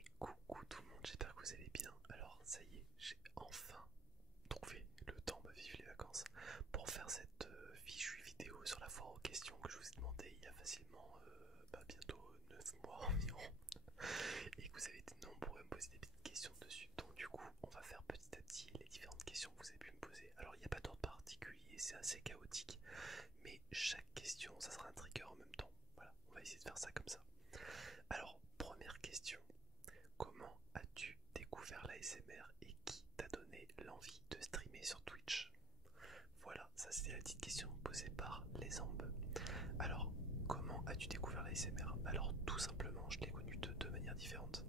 Et coucou tout le monde, j'espère que vous allez bien. Alors ça y est, j'ai enfin trouvé le temps, ma vive les vacances, pour faire cette fichue vidéo sur la foire aux questions que je vous ai demandé il y a facilement bientôt 9 mois environ. Et que vous avez été nombreux à me poser des petites questions dessus. Donc du coup, on va faire petit à petit les différentes questions que vous avez pu me poser. Alors il n'y a pas d'ordre particulier, c'est assez chaotique, mais chaque question, ça sera un trigger en même temps. Voilà, on va essayer de faire ça comme ça. Alors, première question. Comment as-tu découvert l'ASMR et qui t'a donné l'envie de streamer sur Twitch? Voilà, ça c'était la petite question posée par les Zambes. Alors, comment as-tu découvert l'ASMR? Alors, tout simplement, je l'ai connu de deux manières différentes.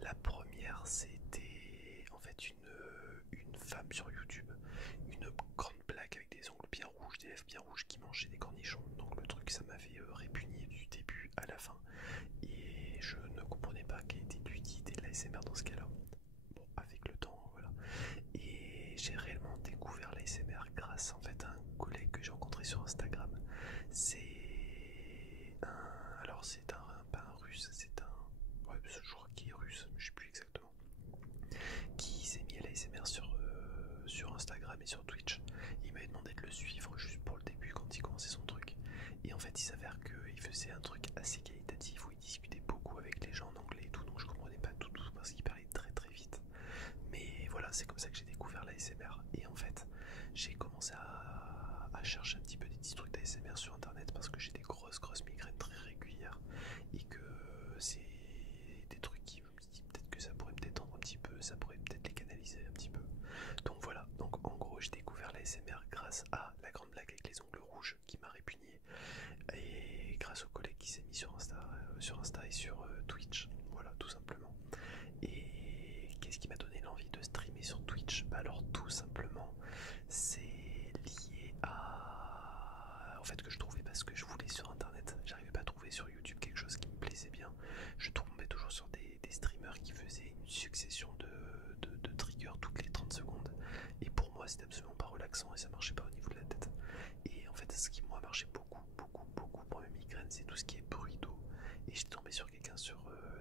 La première, c'était en fait une femme sur YouTube, une grande blague avec des ongles bien rouges, des lèvres bien rouges qui mangeait des cornichons. Donc le truc, ça m'avait répugné du début à la fin. Et je ne comprenais pas quelle était l'utilité de l'ASMR dans ce cas-là. Bon, avec le temps, voilà. Et j'ai réellement découvert l'ASMR grâce en fait à un collègue que j'ai rencontré sur Instagram. C'est un... Alors c'est un... pas un russe, c'est un... Ouais, je crois qu'il est russe, je sais plus exactement. Qui s'est mis à l'ASMR sur Instagram et sur Twitch. Il m'avait demandé de le suivre juste pour le début quand il commençait son truc. Et en fait il s'avère qu'il faisait un truc assez qualitatif où il discutait beaucoup avec les gens en anglais et tout, donc je comprenais pas tout parce qu'il parlait très très vite. Mais voilà, c'est comme ça que j'ai découvert l'ASMR. Et en fait, j'ai commencé à chercher un petit peu des petits trucs d'ASMR sur internet parce que j'ai des grosses migraines très régulières et que c'est des trucs qui me disent peut-être que ça pourrait me détendre un petit peu, ça pourrait peut-être les canaliser un petit peu. Donc voilà, donc en gros j'ai découvert l'ASMR grâce à la grande blague avec les ongles rouges qui m'a répugné et grâce au collègue qui s'est mis sur Insta et sur Twitch, voilà tout simplement. Et qu'est-ce qui m'a donné l'envie de streamer sur Twitch? Bah alors tout simplement c'est lié à... En fait que je trouvais pas ce que je voulais sur internet, j'arrivais pas à trouver sur YouTube quelque chose qui me plaisait bien. Je tombais toujours sur des streamers qui faisaient une succession de triggers toutes les 30 secondes et pour moi c'était absolument pas relaxant et ça marchait pas au niveau de la tête. Et en fait, ce qui moi marchait beaucoup pour mes migraines, c'est tout ce qui est bruit d'eau. Et j'étais tombé sur quelqu'un sur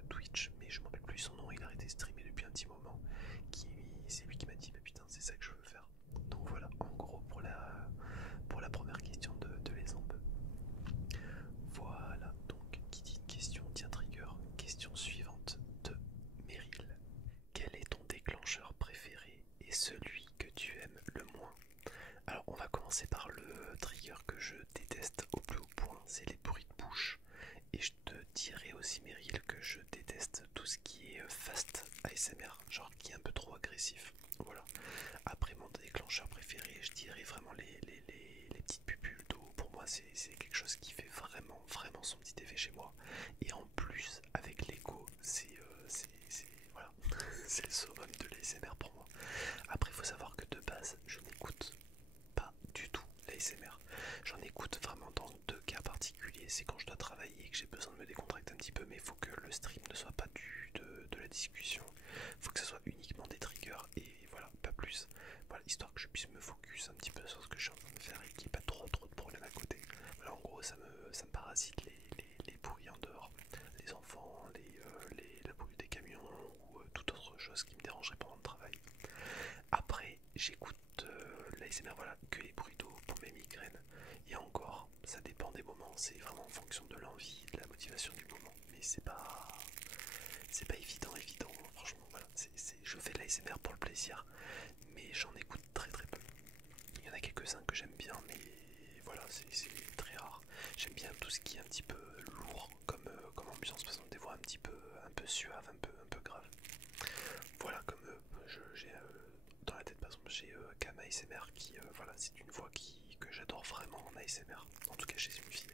Twitch, mais je m'en rappelle plus son nom, il a arrêté de streamer depuis un petit moment. C'est lui qui m'a dit, bah putain, c'est ça que je veux faire. Donc voilà, en gros, pour la première question de les Zambes. Voilà, donc qui dit question, tient trigger. Question suivante de Meryl. Quel est ton déclencheur préféré et celui que tu aimes le moins? Alors on va commencer par le trigger que je déteste au plus haut point, c'est les bruits de bouche. Et je te dirais aussi Meryl que je déteste tout ce qui est fast ASMR, genre qui est un peu trop agressif. Voilà. Après mon déclencheur préféré, je dirais vraiment les petites pupules d'eau. Pour moi c'est quelque chose qui fait vraiment son petit effet chez moi. Et en plus avec l'écho, voilà, c'est le summum de l'ASMR pour moi. Après il faut savoir que de base je n'écoute pas du tout l'ASMR. J'en écoute vraiment dans deux cas particuliers. C'est quand je dois travailler et que j'ai besoin de me décontracter un petit peu, mais il faut que le stream ne soit pas de la discussion. Il faut que ce soit uniquement des triggers et voilà, pas plus. Voilà, histoire que je puisse me focus un petit peu sur ce que je suis en train de faire et qu'il n'y ait pas trop de problèmes à côté. Voilà, en gros, ça me parasite les bruits en dehors, les enfants, le bruit des camions ou toute autre chose qui me dérangerait pendant le travail. Après, j'écoute l'ASMR, voilà, que les bruits d'eau pour mes migraines. Et encore, ça dépend des moments, c'est vraiment en fonction de l'envie, de la motivation du moment. Mais c'est pas évident, franchement, voilà. Je fais de l'ASMR pour le plaisir, mais j'en écoute très peu. Il y en a quelques-uns que j'aime bien, mais voilà, c'est très rare. J'aime bien tout ce qui est un petit peu lourd comme ambiance, par exemple des voix un peu suaves, un peu graves. Voilà, comme j'ai dans la tête, par exemple, j'ai Kama ASMR qui, voilà, c'est une voix que j'adore vraiment en ASMR, en tout cas chez une fille.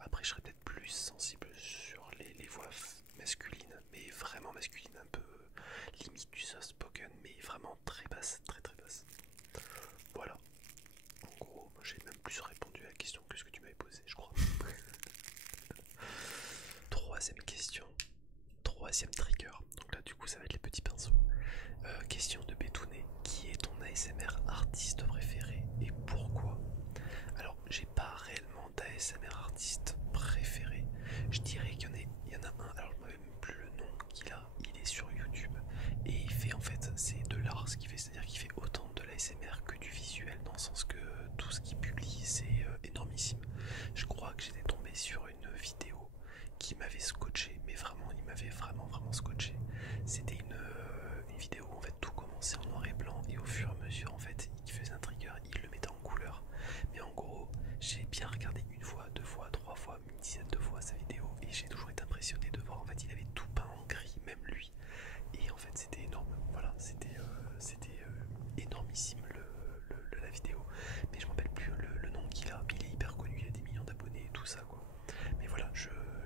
Après, je serais peut-être plus sensible sur les voix masculines, mais vraiment masculines, un peu limite du soft spoken, mais vraiment très basse, très basse. Voilà, en gros, j'ai même plus répondu à la question que ce que tu m'avais posé, je crois. Troisième question, troisième trigger. Donc là, du coup, ça va être les petits pinceaux. Question de Bétounet, qui est ton ASMR artiste préféré et pourquoi? Alors, j'ai pas réellement d'ASMR artiste préféré. Je dirais qu'il y en a un, alors je ne me rappelle même plus le nom qu'il a. Il est sur le sens que tout ce qu'il publie c'est énormissime. Je crois que j'étais tombé sur une vidéo qui m'avait scotché, mais vraiment, il m'avait vraiment scotché. C'était une vidéo où en fait tout commençait en noir et blanc et au fur et à mesure en fait il faisait un trigger, il le mettait en couleur. Mais en gros, j'ai bien regardé une fois, deux fois, trois fois, une dizaine de fois sa vidéo et j'ai toujours été impressionné de voir en fait il avait tout peint en gris, même lui. Et en fait c'était énorme, voilà, c'était énormissime la vidéo. Mais je me rappelle plus le nom qu'il a, il est hyper connu, il a des millions d'abonnés et tout ça quoi. Mais voilà,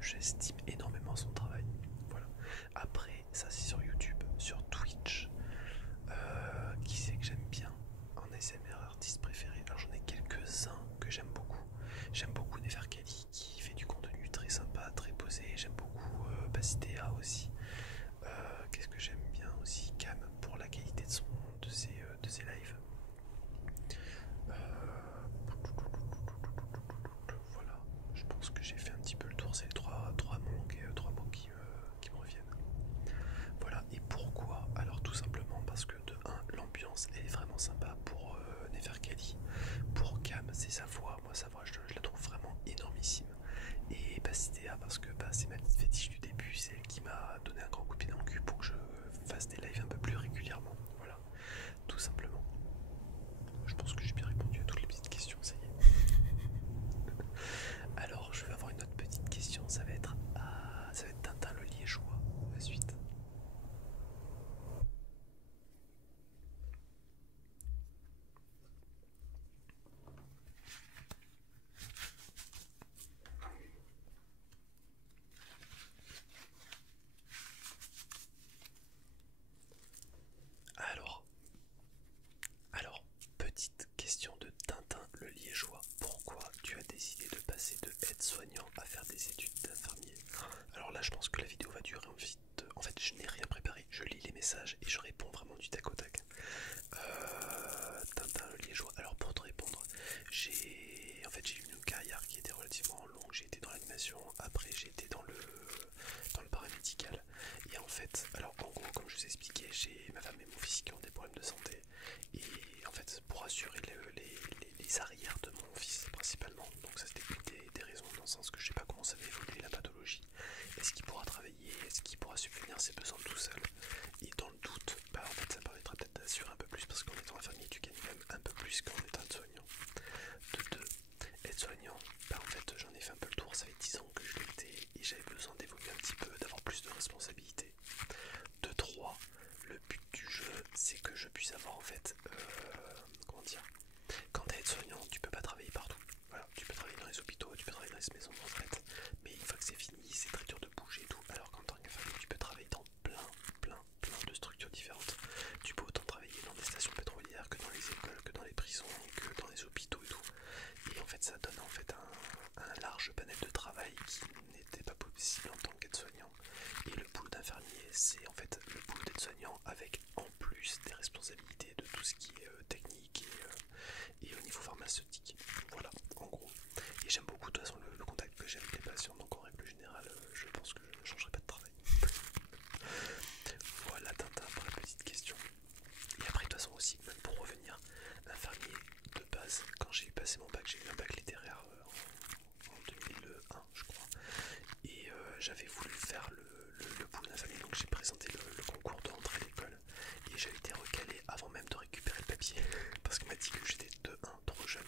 j'estime énormément son travail. Voilà. Après, ça c'est sur YouTube, sur Twitch. Qui c'est que j'aime bien en ASMR artiste préféré? Alors j'en ai quelques-uns que j'aime beaucoup. J'aime beaucoup Neferkali qui fait du contenu très sympa, très posé. J'aime beaucoup Bastea aussi. Qu'est-ce que j'aime bien aussi? Cam pour la qualité de ses lives. Voilà, je pense que j'ai fait un petit peu le tour. C'est les trois mots qui me reviennent. Voilà, et pourquoi? Alors tout simplement parce que de 1, l'ambiance est vraiment sympa pour Neferkali. Pour Cam, c'est sa voix. Moi sa voix je la trouve vraiment énormissime. Et Bastea parce que c'est ma petite fétiche du début, c'est elle qui m'a donné un grand coup de pied dans le cul pour que je fasse des lives un peu plus régulièrement. Voilà, tout simplement. Je pense que j'ai bien répondu à toutes les petites questions, ça y est. Alors je vais avoir une autre petite question, ça va être Tintin le Liégeois, la suite. Alors, petite question de Tintin le Liégeois. Pourquoi tu as décidé de passer de aide-soignant à faire des études d'infirmier? Alors là, je pense que la vidéo va durer vite. En fait, je n'ai rien préparé. Je lis les messages et je réponds vraiment du tac au tac. Tintin le Liégeois. Alors pour te répondre, j'ai eu une carrière qui était relativement longue. J'ai été dans l'animation. Après, j'ai été dans le paramédical. Et en fait, alors en gros, comme je vous ai expliqué, j'ai ma femme et mon fils qui ont des problèmes de santé. Et en fait, pour assurer les arrières de mon fils principalement, donc ça c'était une des raisons, dans le sens que je sais pas comment ça va évoluer la pathologie. Est-ce qu'il pourra travailler? Est-ce qu'il pourra subvenir ses besoins tout seul? Et dans le doute, en fait ça me permettra peut-être d'assurer un peu plus, parce qu'en étant infirmier tu gagnes même un peu plus qu'en étant aide-soignant. De deux, aide-soignant, en fait j'en ai fait un peu le tour, ça fait 10 ans que je l'étais et j'avais besoin d'évoluer un petit peu, d'avoir plus de responsabilités. De 3, le but du jeu c'est que je puisse avoir en fait, comment dire, quand t'es aide-soignant tu peux pas travailler partout. Voilà, tu peux travailler dans les hôpitaux, tu peux travailler dans les maisons de retraite, mais une fois que c'est fini c'est très dur de bouger et tout, alors qu'en tant qu'infirmier tu peux travailler dans plein de structures différentes. Tu peux autant travailler dans des stations pétrolières que dans les écoles, que dans les prisons, que dans les hôpitaux et tout. Et en fait ça donne en fait un large panel de travail qui n'était pas possible en tant qu'aide-soignant. Et le boulot d'infirmier c'est en fait le boulot d'aide-soignant avec en plus des responsabilités de tout ce qui est technique et au niveau pharmaceutique. Voilà, en gros. Et j'aime beaucoup de toute façon le contact que j'ai avec les patients, donc en règle générale, je pense que je ne changerai pas de travail. Voilà Tintin pour la petite question. Et après de toute façon aussi, même pour revenir, infirmier de base, quand j'ai passé mon bac, j'ai eu un bac littéraire en 2001 je crois. Et j'avais voulu faire le boulot d'infirmier, donc j'ai présenté le concours de rentrée à l'école. Et j'avais été recalé avant même de récupérer le papier, parce qu'on m'a dit que j'étais de 1 trop jeune,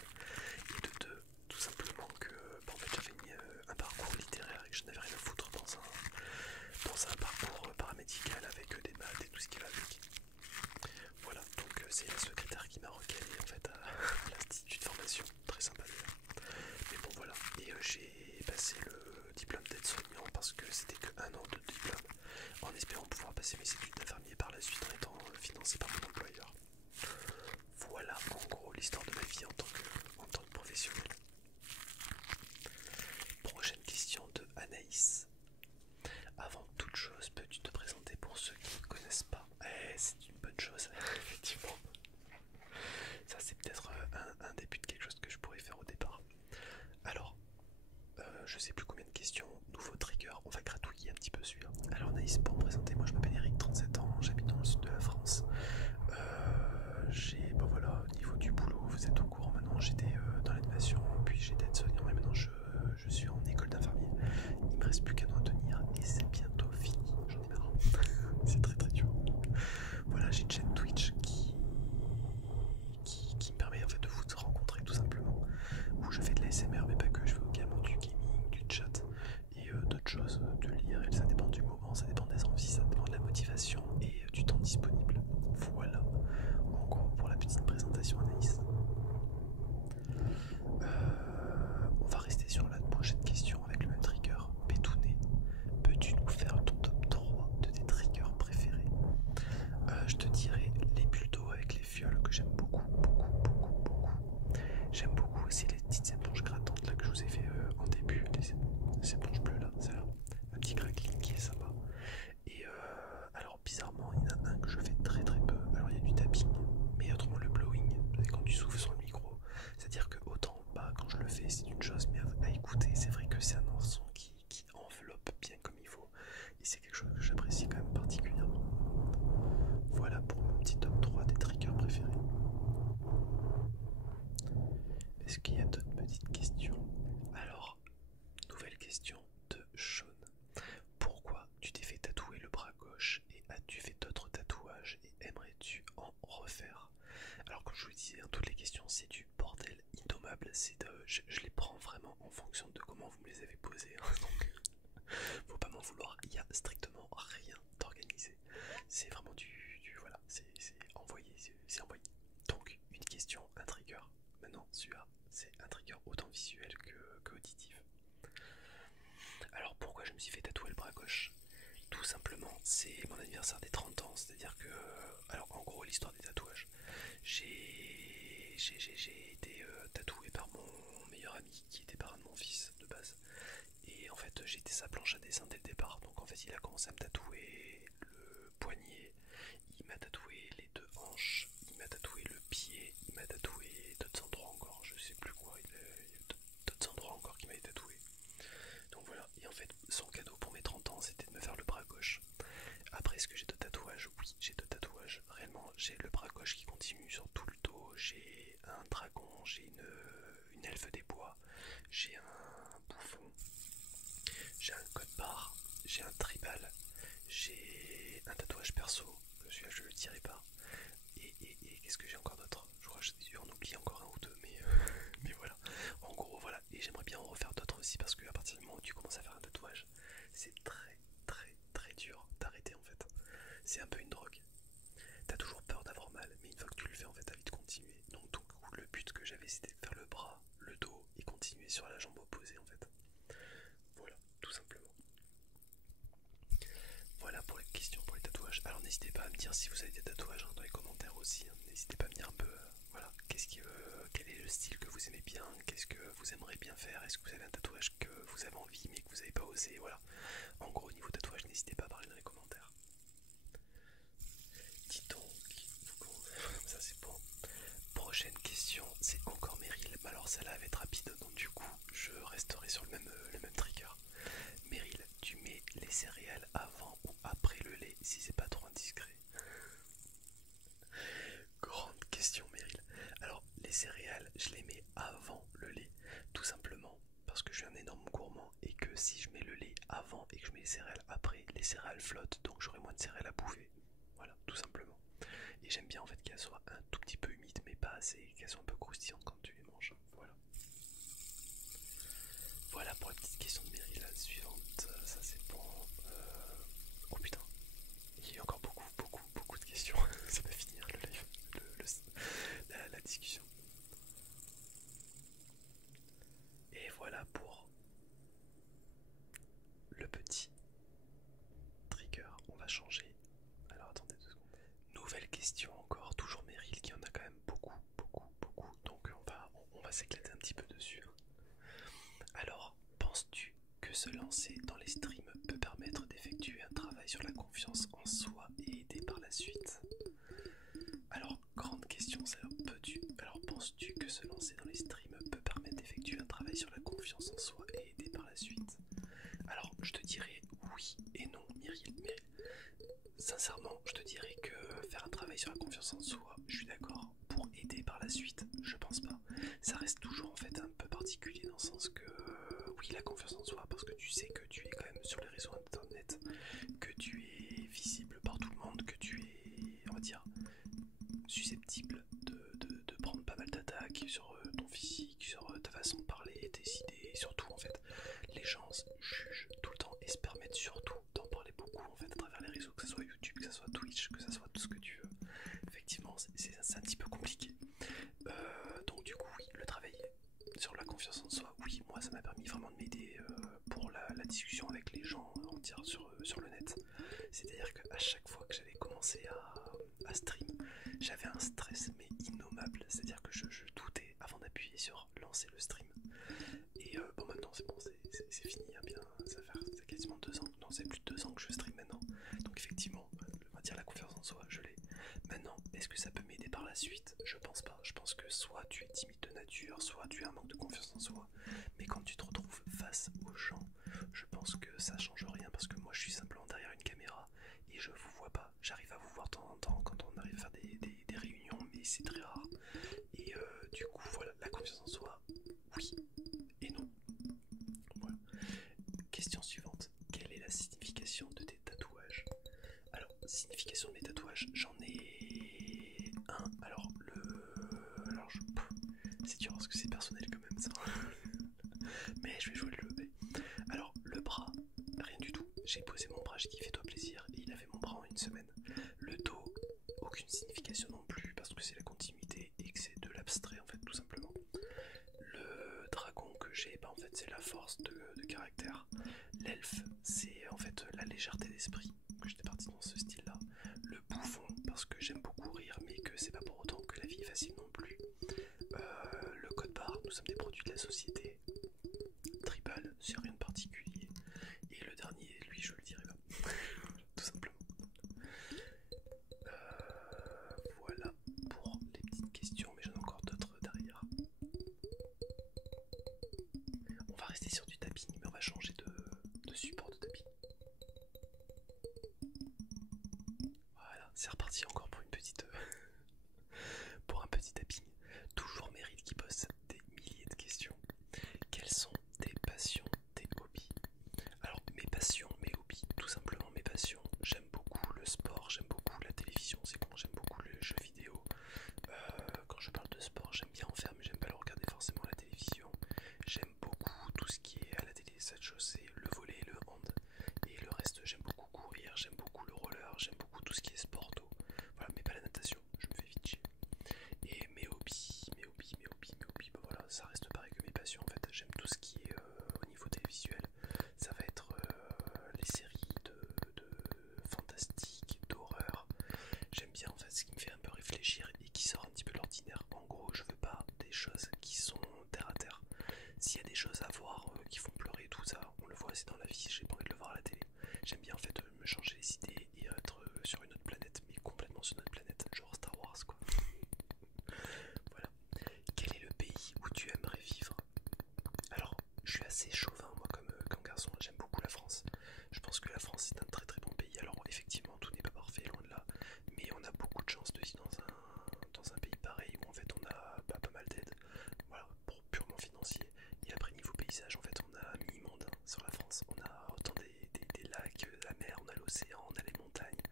et de 2 tout simplement que en fait j'avais mis un parcours littéraire et que je n'avais rien à foutre dans un parcours paramédical avec des maths et tout ce qui va avec. Voilà, donc c'est la secrétaire qui m'a recalé en fait à l'institut de formation, très sympa d'ailleurs. Mais bon voilà, et j'ai passé le diplôme d'aide-soignant parce que c'était que 1 an de diplôme, en espérant pouvoir passer mes études d'infirmier par la suite en étant financé par mon employeur. Voilà en gros l'histoire de ma vie en tant que professionnel. Prochaine question de Anaïs. Avant toute chose, peux-tu te présenter pour ceux qui ne connaissent pas? C'est une bonne chose, effectivement. Ça c'est peut-être un début de quelque chose que je pourrais faire au départ. Alors, je sais plus combien de questions, nouveau trigger, on va gratouiller un petit peu celui-là. Alors Anaïs, pour me présenter, moi je m'appelle Eric, 37 ans, j'habite dans le sud de la France. Voilà, au niveau du boulot, vous êtes au courant. ça dépend des envies, ça dépend de la motivation et du temps disponible. Voilà, en gros, pour la petite présentation Anaïs. On va rester sur la prochaine question avec le même trigger. Pétouné, peux-tu nous faire ton top 3 de tes triggers préférés? Je te dirais les bulles d'eau avec les fioles que j'aime beaucoup. J'aime beaucoup aussi les petites éponges grattantes là que je vous ai fait en début, les éponges bleues là, c'est là, un petit crackling qui est sympa. Et alors bizarrement il y en a un que je fais très peu, alors il y a du tapping, mais autrement le blowing, c'est quand tu souffles sur le micro, c'est-à-dire que autant quand je le fais c'est une chose, mais à écouter c'est vrai que c'est un son qui enveloppe bien comme il faut, et c'est quelque chose que j'apprécie quand même particulièrement. Voilà pour mon petit top 3 des triggers préférés. Est-ce qu'il y a d'autres petites questions? Alors, nouvelle question de Sean. Pourquoi tu t'es fait tatouer le bras gauche et as-tu fait d'autres tatouages et aimerais-tu en refaire? Alors comme je vous le disais, toutes les questions c'est du bordel innommable, je les prends vraiment en fonction de comment vous me les avez posées, hein, donc faut pas m'en vouloir, il n'y a strictement rien d'organisé, c'est vraiment voilà, c'est envoyé, c'est envoyé. Donc une question, un trigger, maintenant celui-là c'est un trigger autant visuel que auditif. Alors pourquoi je me suis fait tatouer le bras gauche? Tout simplement, c'est mon anniversaire des 30 ans, c'est-à-dire que, alors en gros l'histoire des tatouages, j'ai été tatoué par mon meilleur ami qui était parrain de mon fils de base, et en fait j'étais sa planche à dessin dès le départ, donc en fait il a commencé à me tatouer le poignet, il m'a tatoué les deux hanches, il m'a tatoué le pied, il m'a tatoué d'autres endroits encore, je sais plus quoi, il y a d'autres endroits encore qui m'avaient tatoué. Donc voilà, et en fait son cadeau pour mes 30 ans c'était de me faire le bras gauche. Après est-ce que j'ai deux tatouages? Oui, j'ai deux tatouages, réellement j'ai le bras gauche qui continue sur tout le dos, j'ai un dragon, j'ai une elfe des bois, j'ai un bouffon, j'ai un code barre, j'ai un tribal, j'ai un tatouage perso, celui-là je le tirerai pas, et qu'est-ce que j'ai encore d'autre? Je crois que j'en oublie encore un ou deux, mais, mais voilà, en gros voilà, et j'aimerais bien en refaire d'autres aussi parce qu'à partir du moment où tu commences à faire un tatouage, c'est très dur d'arrêter en fait, c'est un peu une drogue, t'as toujours peur d'avoir mal, mais une fois que tu le fais en fait t'as envie de continuer, donc du coup le but que j'avais c'était de faire le bras, le dos et continuer sur la jambe opposée en fait, voilà, tout simplement. Voilà pour les questions pour les tatouages. Alors n'hésitez pas à me dire si vous avez des tatouages dans les commentaires aussi, hein. N'hésitez pas à me dire un peu voilà, quel est le style que vous aimez bien, qu'est-ce que vous aimeriez bien faire, est-ce que vous avez un tatouage que vous avez envie mais que vous n'avez pas osé, voilà. En gros au niveau tatouage n'hésitez pas à parler dans les commentaires. Dis donc, ça c'est bon. Prochaine question, c'est encore Meryl. Alors celle-là va être rapide, donc du coup je resterai sur le même trigger. Meryl, tu mets les céréales avant ou après le lait si c'est pas trop indiscret? Grande question Meryl. Alors les céréales, je les mets avant le lait, tout simplement parce que je suis un énorme gourmand et que si je mets le lait avant et que je mets les céréales après, les céréales flottent donc j'aurai moins de céréales à bouffer. Voilà, tout simplement. Et j'aime bien en fait qu'elles soient un tout petit peu humides mais pas assez, qu'elles soient un peu croustillantes quand tu les manges. Voilà. Voilà pour la petite question de Meryl. La suivante, ça c'est bon. Oh putain, il y a encore beaucoup de questions. Ça va finir le live, la discussion. Et voilà pour le petit trigger. On va changer. Alors attendez 2 secondes. Nouvelle question encore, toujours Meryl qui en a quand même beaucoup. Donc on va s'éclater un petit peu dessus. Alors, penses-tu que se lancer dans les streams peut permettre d'effectuer un travail sur la confiance en soi et aider par la suite? Alors, grande question, alors penses-tu que se lancer dans les streams peut permettre d'effectuer un travail sur la confiance en soi et aider par la suite? Alors, je te dirais oui et non, Myriel, mais sincèrement, je te dirais que faire un travail sur la confiance en soi, je suis d'accord. Pour aider par la suite, je pense pas. Ça reste toujours en fait un peu particulier dans le sens que oui, la confiance en soi, parce que tu sais que tu es quand même sur les réseaux internet, que tu es visible par tout le monde, que tu es, on va dire, susceptible de prendre pas mal d'attaques sur ton physique, sur ta façon de parler, tes idées, et surtout en fait, les gens jugent tout le temps et se permettent surtout d'en parler beaucoup en Est-ce que ça peut m'aider par la suite? Je pense pas. Je pense que soit tu es timide de nature, soit tu as un manque de confiance en soi. Mais quand tu te retrouves face aux gens, je pense que ça change rien parce que moi je suis simplement derrière une caméra et je vous vois pas. J'arrive à vous voir de temps en temps quand on arrive à faire des réunions, mais c'est très rare. Et du coup, voilà, la confiance en soi, oui et non. Voilà. Question suivante. Quelle est la signification de tes tatouages? Alors, signification de mes tatouages, j'en ai un. Alors, c'est dur parce que c'est personnel quand même ça. Mais je vais jouer le jeu. Alors, le bras, rien du tout. J'ai posé mon bras, j'ai dit fais-toi plaisir. Et il avait mon bras en une semaine. Le dos, aucune signification non plus parce que c'est la continuité et que c'est de l'abstrait en fait, tout simplement. Le dragon que j'ai, en fait, c'est la force de caractère. L'elfe, c'est en fait la légèreté d'esprit, que j'étais parti dans ce style-là. Le bouffon, parce que j'aime beaucoup rire, mais que c'est pas pour autant que la vie est facile non plus. Le code barre, nous sommes des produits de la société. Tribal, c'est rien de particulier. Et le dernier, lui, je le dirai pas. Tout simplement. Voilà pour les petites questions, mais j'en ai encore d'autres derrière. On va rester sur du tapping, mais on va changer de support de tapping. Voilà, c'est reparti encore pour une petite, pour un petit tapping. Toujours Meryl qui pose des milliers de questions. Quelles sont tes passions, tes hobbies? Alors mes passions, mes hobbies, tout simplement mes passions. J'aime beaucoup le sport, j'aime beaucoup la télévision, c'est bon, j'aime beaucoup les jeux vidéo. Quand je parle de sport, j'aime bien en faire, mais j'aime pas le regarder forcément à la télévision. J'aime beaucoup tout ce qui est à la télé, cette chose c'est le volley, le hand. Et le reste, j'aime beaucoup courir, j'aime beaucoup le roller, j'aime beaucoup tout ce qui est sport d'eau. Voilà, mais pas la natation, je me fais vite chier. Et mes hobbies, bah voilà, ça reste pareil que mes passions en fait. J'aime tout ce qui est au niveau télévisuel. Ça va être les séries de fantastique, d'horreur. J'aime bien en fait ce qui me fait un peu réfléchir et qui sort un petit peu de l'ordinaire. En gros, je veux pas des choses qui sont terre à terre. S'il y a des choses à voir qui font pleurer, tout ça, on le voit, c'est dans la vie, j'ai pas envie de le voir à la télé. J'aime bien en fait me changer les idées et être sur une autre planète, mais complètement sur une autre planète, genre Star Wars quoi. Voilà. Quel est le pays où tu aimerais vivre? Alors, je suis assez chauvin moi comme garçon, j'aime beaucoup la France. Je pense que la France est un très très bon pays. Alors effectivement, tout n'est pas parfait, loin de là, mais on a beaucoup de chance de vivre dans un pays pareil où en fait on a pas mal d'aide. Voilà, pour purement financier. Et après niveau paysage, en fait on a un mini-monde hein, sur la France. On a autant des lacs, la mer, on a l'océan, on a les montagnes,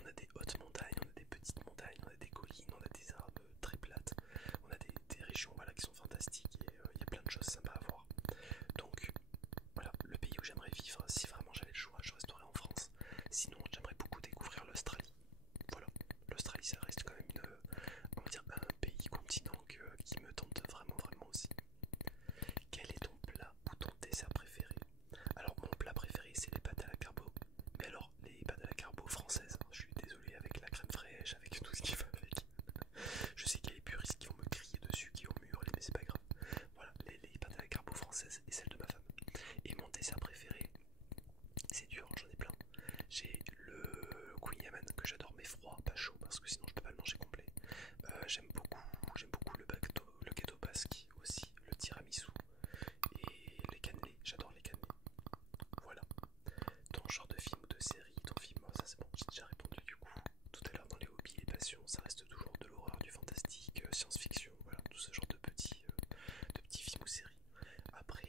on a des hautes montagnes, on a des petites montagnes, on a des collines, on a des arbres très plates, on a des régions voilà, qui sont fantastiques et il y a plein de choses sympas à voir. Donc voilà, le pays où j'aimerais vivre, si vraiment j'avais le choix, je resterais en France. Sinon j'aimerais beaucoup découvrir l'Australie. Voilà, l'Australie ça reste quand même on va dire un pays continent qui me tente vraiment vraiment aussi. Quel est ton plat ou ton dessert préféré? Alors mon plat préféré c'est les pâtes à la carbo. Mais alors les pâtes à la carbo françaises, hein, je suis désolé avec la crème fraîche, avec tout ce qui va avec. Je sais qu'il y a les puristes qui vont me crier dessus, qui vont me hurler, mais c'est pas grave. Voilà, les pâtes à la carbo françaises et celles de ma femme. Et mon dessert préféré, c'est dur, j'en ai plein. J'ai le Queen Yaman que j'adore, mais froid, pas chaud, parce que sinon je peux pas le manger complet. J'aime beaucoup le gâteau basque aussi, le tiramisu et les cannelés, j'adore les cannelés. Voilà. Ton genre de film ou de série, ton film, ça c'est bon, j'ai déjà répondu du coup. Tout à l'heure dans les hobbies et passions, ça reste toujours de l'horreur, du fantastique, science-fiction, voilà, tout ce genre de petits films ou séries. Après,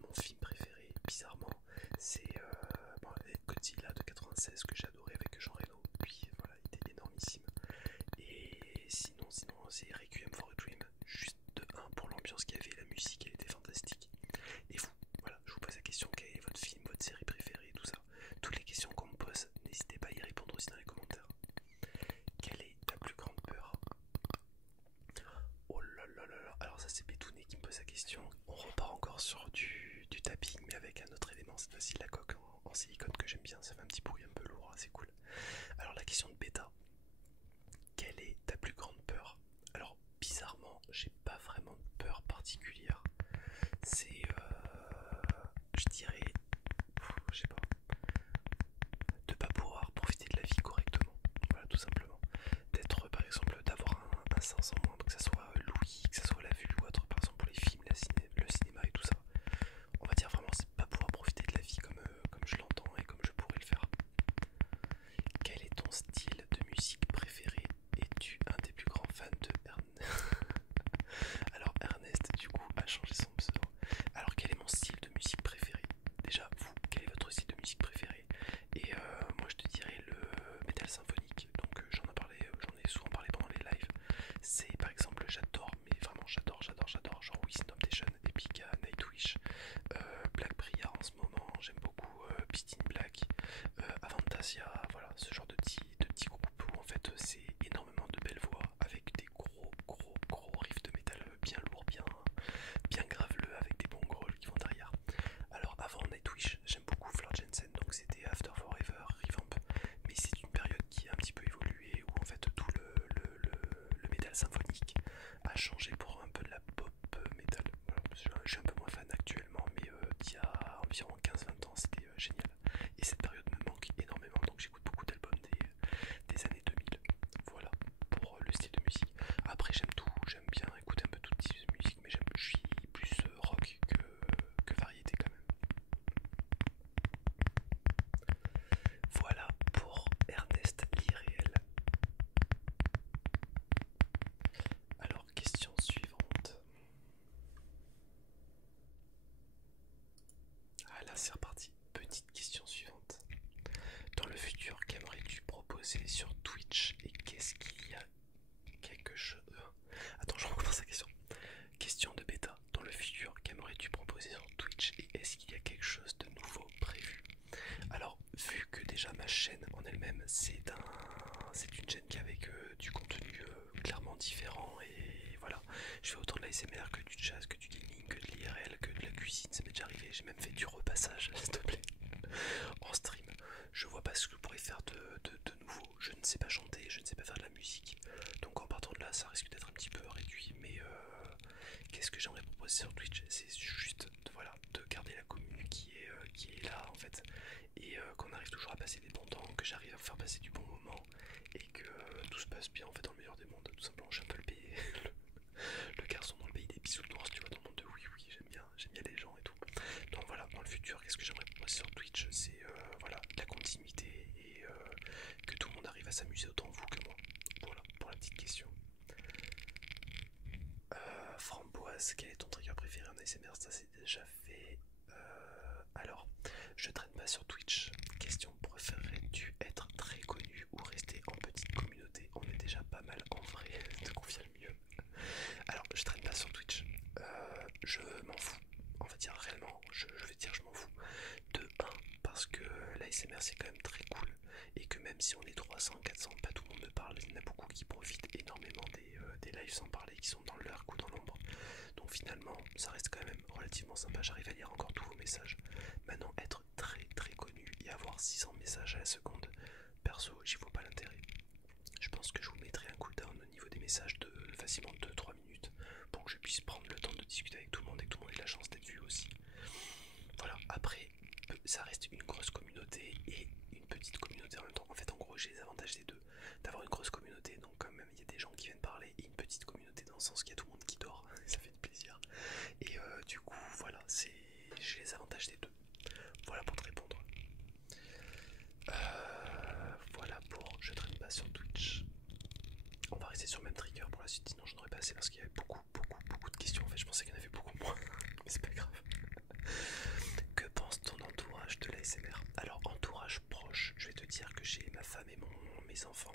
mon film préféré, bizarrement, c'est Godzilla de 96 que j'ai adoré avec Jean Reno. Lui, voilà, il était énormissime. Et sinon, c'est Requiem for a Dream. Juste de 1 pour l'ambiance qu'il y avait, la musique, elle était fantastique. Et vous, voilà, je vous pose la question, quel est votre film, votre série préférée, tout ça. Toutes les questions qu'on me pose, n'hésitez pas à y répondre aussi dans les commentaires. Quelle est ta plus grande peur? Oh là là là là, alors ça c'est Bétouné qui me pose la question. On repart encore sur du tapping, mais avec un autre élément, cette fois-ci la coque en silicone que j'aime bien, ça fait un petit bruit un peu lourd, c'est cool. Alors la question de Beta, quelle est ta plus grande peur? Alors bizarrement, j'ai pas vraiment de peur particulière. C'est, je dirais, je sais pas, de pas pouvoir profiter de la vie correctement. Voilà, tout simplement. ton style de musique préféré? Es-tu un des plus grands fans de Ernest? Alors Ernest du coup a changé son pseudo. Alors quel est mon style de musique préféré? Déjà vous, quel est votre style de musique préféré? Et moi je te dirais le métal symphonique. Donc j'en ai souvent parlé pendant les lives. C'est par exemple j'adore, mais vraiment j'adore genre Wiz Temptation, Epica, Nightwish, Black Briar en ce moment, j'aime beaucoup Beast in Black, Avantasia, voilà ce genre de petits groupes où en fait c'est énormément de belles voix avec des gros riffs de métal bien lourds, bien graveleux avec des bons growls qui vont derrière. Alors avant Nightwish, j'aime beaucoup Floor Jensen, donc c'était After Forever, Revamp, mais c'est une période qui a un petit peu évolué où en fait tout le métal symphonique a changé pour un peu de la pop metal. Voilà, je suis un peu moins fan actuellement, mais il y a environ 15-20 ans c'était génial. Et cette période me manque énormément, donc j'écoute beaucoup d'albums des années 2000. Voilà pour le style de musique. Après j'aime tout, j'aime bien écouter un peu tout type de musique, mais je suis plus rock que variété quand même. Voilà pour Ernest l'irréel. Alors question suivante. Ah là c'est reparti. Petite question suivante. Dans le futur, qu'aimerais-tu proposer sur Twitch et qu'est-ce qu'il y a quelque chose... Attends, je recommence la question. Question de bêta. Dans le futur, qu'aimerais-tu proposer sur Twitch et est-ce qu'il y a quelque chose de nouveau prévu? Alors, vu que déjà ma chaîne en elle-même, c'est une chaîne qui avec du contenu clairement différent et voilà, je fais autant de l'ASMR que du jazz, que du gaming, que de l'IRL, que de la cuisine, ça m'est déjà arrivé, j'ai même fait du repassage, s'il te plaît, en stream. Je vois pas ce que je pourrais faire de nouveau, je ne sais pas chanter, je ne sais pas faire de la musique, donc en partant de là, ça risque d'être un petit peu réduit, mais qu'est-ce que j'aimerais proposer sur Twitch? C'est juste voilà, de garder la commune qui est là en fait et qu'on arrive toujours à passer des bons temps, que j'arrive à faire passer du bon moment et que tout se passe bien en fait dans le meilleur des mondes. Tout simplement, je suis un peu le garçon dans le pays des bisounours, tu vois, dans le monde de oui, j'aime bien les gens et tout. Donc voilà, dans le futur, qu'est-ce que j'aimerais proposer sur Twitch? C'est voilà, la continuité et que tout le monde arrive à s'amuser autant vous que moi. Voilà pour la petite question. Framboise, quel est ton trigger préféré en ASMR? Ça c'est déjà fait. Alors, je traîne pas sur Twitch. Question, préférerais-tu être très connu ou rester en petite communauté? On est déjà pas mal en vrai, te confie le mieux. Alors, je traîne pas sur Twitch. Je m'en fous. On va dire réellement, je vais dire je m'en fous. De 1, parce que l'ASMR c'est quand même très cool. Et que même si on est 300, 400, pas tout le monde me parle. Il y en a beaucoup qui profitent énormément des lives sans parler, qui sont dans leur ou dans l'ombre. Donc finalement, ça reste quand même relativement sympa. J'arrive à lire encore tous vos messages. Maintenant, être très connu et avoir 600 messages à la seconde, perso, j'y vois pas l'intérêt. Je pense que je vous mettrai un cooldown au niveau des messages de facilement 2-3 minutes pour que je puisse prendre le temps de discuter avec tout le monde et que tout le monde ait la chance d'être vu aussi. Voilà, après, ça reste une grosse communauté et une petite communauté en même temps. En fait, en gros, j'ai les avantages des deux. D'avoir une grosse communauté, donc quand même, il y a des gens qui viennent parler, et une petite communauté dans le sens qu'il y a tout le monde qui dort, et ça fait plaisir. Et du coup, voilà, j'ai les avantages des deux. Voilà pour te répondre. Voilà pour je traîne pas sur Twitch. On va rester sur le même trigger pour la suite, sinon je n'aurais pas assez parce qu'il y avait beaucoup de questions. En fait, je pensais qu'il y en avait beaucoup moins, mais c'est pas grave. Que pense ton entourage de l'ASMR? Alors, entourage proche, je vais te dire que j'ai ma femme et mes enfants.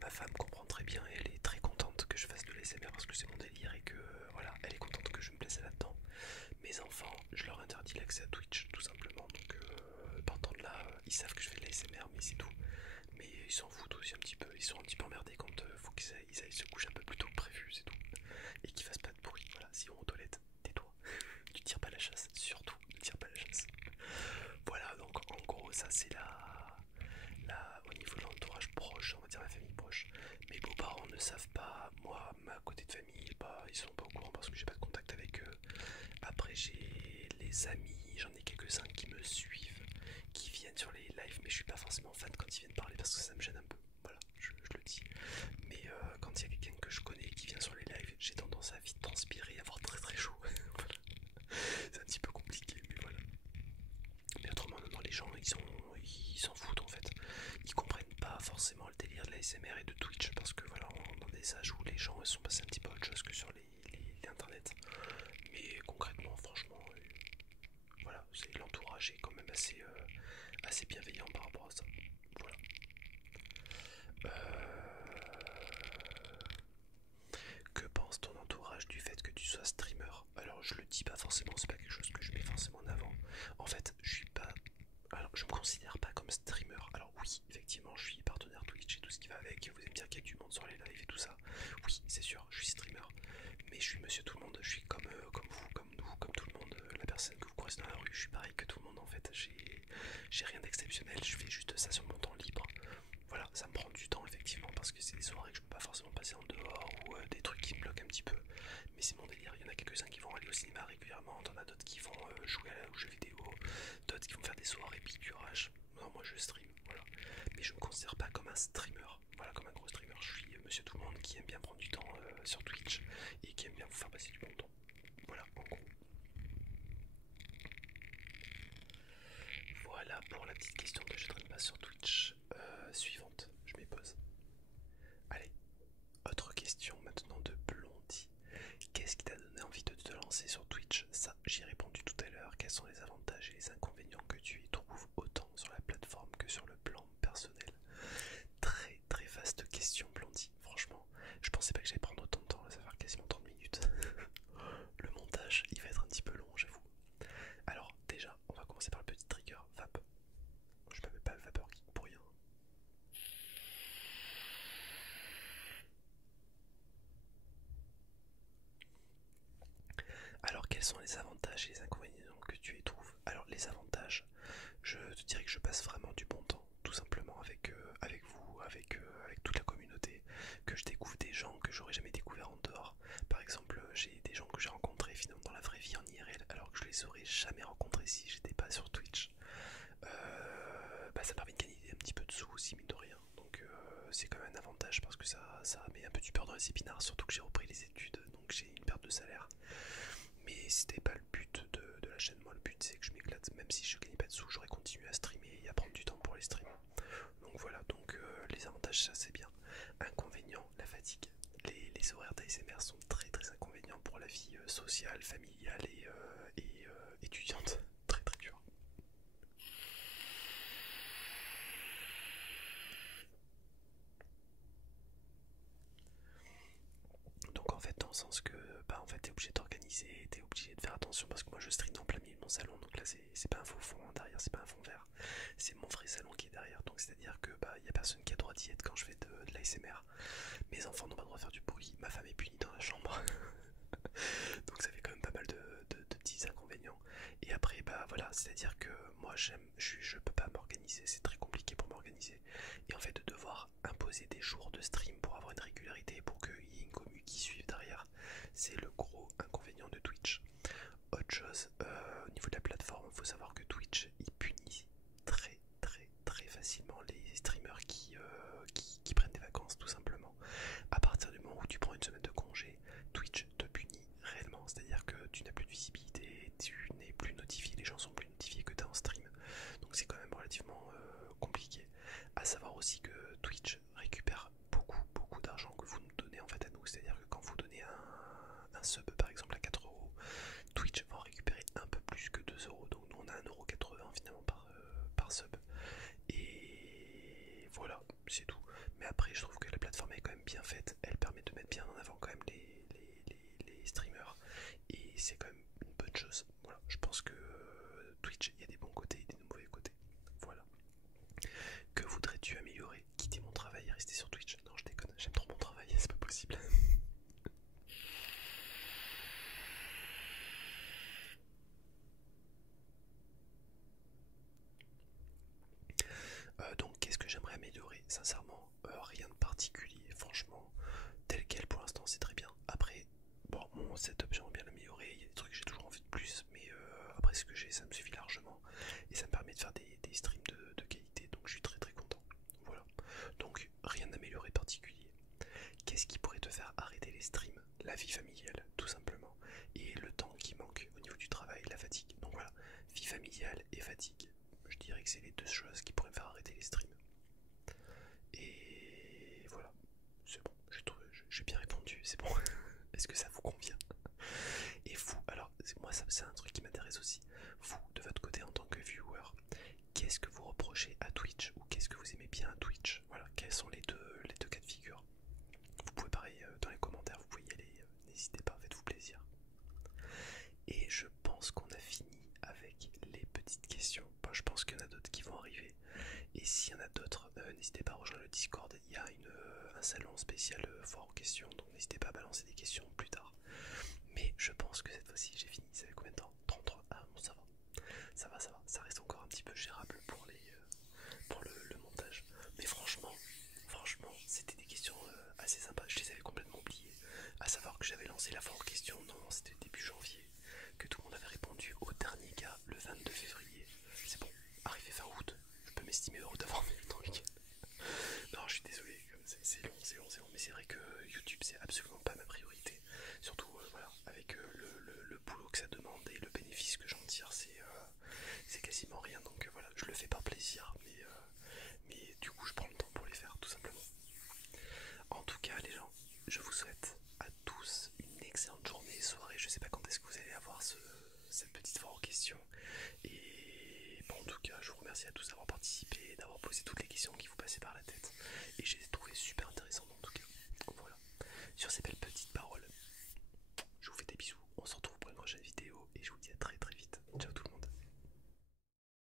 Ma femme comprend très bien et elle est très contente que je fasse de l'ASMR parce que c'est mon délire et que voilà, elle est contente que je me plaise là-dedans. Mes enfants, je leur interdis l'accès à Twitch tout simplement, donc partant de là, ils savent que je fais de l'ASMR, mais c'est tout. Mais ils s'en foutent aussi un petit peu, ils sont un petit peu emmerdés quand faut qu'ils aillent se coucher un peu plus tôt que prévu, c'est tout. Et qu'ils fassent pas de bruit, voilà, si on aux toilettes, tais-toi. Tu tires pas la chasse, surtout, ne tire pas la chasse. Voilà, donc en gros, ça c'est au niveau de l'entourage proche, on va dire la famille proche. Mes beaux-parents ne savent pas, moi, ma côté de famille, bah, ils sont pas au courant parce que j'ai pas de contact avec eux. Après, j'ai les amis, j'en ai quelques-uns qui me suivent, qui viennent sur les lives, mais je suis pas forcément fan quand ils viennent parler parce que ça me gêne un peu. Voilà, je le dis. Mais quand il y a quelqu'un que je connais qui vient sur les lives, j'ai tendance à vite transpirer et avoir très chaud. Voilà. C'est un petit peu compliqué, mais voilà. Mais autrement, non, les gens, ils s'en foutent en fait. Ils comprennent pas forcément l'ASMR et de Twitch parce que voilà, on est dans des âges où les gens sont passés un petit peu à autre chose que sur les internets. Mais concrètement, franchement, voilà, l'entourage est quand même assez bienveillant par rapport à ça. Voilà. Que pense ton entourage du fait que tu sois streamer? Alors je le dis pas forcément, c'est pas quelque chose que je mets forcément en avant. En fait, je suis pas. Alors je me considère pas comme streamer. Alors oui, effectivement, je suis partenaire Twitch et tout ce qui va avec. Vous aimez bien qu'il y ait du monde sur les lives et tout ça. Oui, c'est sûr, je suis streamer. Mais je suis monsieur tout le monde. Je suis comme vous, comme nous, comme tout le monde. La personne que vous croisez dans la rue, je suis pareil que tout le monde en fait. J'ai rien d'exceptionnel. Je fais juste ça sur mon temps libre. Voilà, ça me prend du temps effectivement parce que c'est des soirées que je peux pas forcément passer en dehors ou des trucs qui me bloquent un petit peu. Mais c'est mon délire. Il y en a quelques-uns qui vont aller au cinéma régulièrement, t'en as d'autres qui vont jouer aux jeux vidéo, d'autres qui vont faire des soirées picturage. Non, moi je stream, voilà. Mais je me considère pas comme un streamer, voilà, comme un gros streamer. Je suis monsieur tout le monde qui aime bien prendre du temps sur Twitch et qui aime bien vous faire passer du bon temps. Voilà, en gros. Voilà pour la petite question de je traîne pas sur Twitch. Suivante, je m'y pose. Allez, autre question maintenant de Blondie. Qu'est-ce qui t'a donné envie de te lancer sur Twitch? Ça, j'y ai répondu tout à l'heure. Quels sont les avantages et les inconvénients que tu y trouves autant sur la plateforme que sur le plan personnel? Très très vaste question, Blondie. Franchement, je pensais pas que j'allais prendre autant de temps. Là, ça va faire quasiment 30 minutes. Le montage, il va être un petit peu long, j'avoue. Alors, déjà, on va commencer par le petit trigger. Vape. Je m'appelle pas Vapeur Geek pour rien. Alors, quels sont les avantages et les inconvénients que tu y trouves? Alors, les avantages, je te dirais que je passe vraiment du bon temps, tout simplement avec vous, avec toute la communauté, que je découvre des gens que j'aurais jamais découvert en dehors. Par exemple, j'ai des gens que j'ai rencontrés finalement dans la vraie vie en IRL, alors que je les aurais jamais rencontrés si j'étais pas sur Twitch. Ça permet de gagner un petit peu de sous aussi, mine de rien. Donc c'est quand même un avantage parce que ça met un peu du beurre dans les épinards, surtout que j'ai repris les études, donc j'ai une perte de salaire. Mais c'était pas le but de la chaîne. Moi, le but c'est que je m'éclate. Même si je gagnais pas de sous, j'aurais continué à streamer et à prendre du temps pour les streams. Donc voilà, donc les avantages, ça c'est bien. Inconvénients, la fatigue. Les horaires d'ASMR sont très très inconvénients pour la vie sociale, familiale et étudiante. Très très dur. Donc en fait, dans le sens que bah en fait t'es obligé d'organiser, t'es obligé de faire attention parce que moi je stream en plein milieu de mon salon, donc là c'est pas un faux fond derrière, c'est pas un fond vert, c'est mon vrai salon qui est derrière, donc c'est à dire que bah y a personne qui a droit d'y être quand je fais de l'ASMR. Mes enfants n'ont pas le droit de faire du bruit, ma femme est punie dans la chambre. Donc ça fait quand même pas mal de petits inconvénients. Et après bah voilà, c'est à dire que moi je peux pas m'organiser, c'est très compliqué pour m'organiser. Et en fait de devoir imposer des jours de stream pour avoir une régularité, pour qu'il y ait une commu qui suive derrière, c'est le gros inconvénient de Twitch. Autre chose, au niveau de la plateforme, il faut savoir que Twitch il punit très très très facilement les streamers qui prennent des vacances tout simplement. À partir du moment où tu prends une semaine de congé, Twitch te punit réellement, c'est-à-dire que tu n'as plus de visibilité, tu n'es plus notifié, les gens sont plus notifiés que tu es en stream. Donc c'est quand même relativement compliqué. À savoir aussi que Twitch récupère beaucoup d'argent que vous nous donnez en fait à nous, c'est-à-dire que quand vous donnez un sub par exemple à 4 euros, Twitch va en récupérer un peu plus que 2 euros, donc nous on a 1,80€ finalement par sub. Et voilà, c'est tout. Mais après, je trouve que la plateforme est quand même bien faite. Elle permet de mettre bien en avant quand même les streamers. Et c'est quand même une bonne chose. Voilà, je pense que Twitch, il y a des bons côtés et des mauvais côtés. Voilà. Que voudrais-tu améliorer? Quitter mon travail et rester sur Twitch? Non, je déconne, j'aime trop mon travail, c'est pas possible. Donc qu'est-ce que j'aimerais améliorer? Sincèrement, rien de particulier, franchement. Tel quel pour l'instant c'est très bien. Après, bon, mon setup j'aimerais bien l'améliorer, il y a des trucs que j'ai toujours envie de plus, mais après ce que j'ai ça me suffit largement. Et ça me permet de faire des streams de qualité, donc je suis très très content. Voilà. Donc rien d'améliorer particulier. Qu'est-ce qui pourrait te faire arrêter les streams? La vie familiale, tout simplement. Et le temps qui manque au niveau du travail, la fatigue. Donc voilà, vie familiale et fatigue. Je dirais que c'est les deux choses qui pourraient me faire arrêter les streams. Et d'autres, n'hésitez pas à rejoindre le Discord. Il y a un salon spécial foire aux questions, donc n'hésitez pas à balancer des questions plus tard. Mais je pense que cette fois-ci j'ai fini. Ça fait combien de temps? 33. Ah bon, ça va. Ça reste encore un petit peu gérable pour le montage. Mais franchement, c'était des questions assez sympas. Je les avais complètement oubliées. À savoir que j'avais lancé la foire aux questions, non, c'était début janvier, que tout le monde avait répondu au dernier gars le 22 février. C'est bon, arrivé fin août, je peux m'estimer heureux d'avoir mis le temps week-end. Non, je suis désolé, c'est long, mais c'est vrai que YouTube c'est absolument pas ma priorité. Surtout, voilà, avec le boulot que ça demande et le bénéfice que j'en tire, c'est quasiment rien. Donc voilà, je le fais par plaisir, mais du coup, je prends le temps pour les faire, tout simplement. En tout cas, les gens, je vous souhaite à tous une excellente journée, soirée. Je sais pas quand est-ce que vous allez avoir cette petite foire en question. Et bon, en tout cas, je vous remercie à tous d'avoir participé, d'avoir posé toutes les questions qui vous passaient par la tête. Et j'ai trouvé super intéressant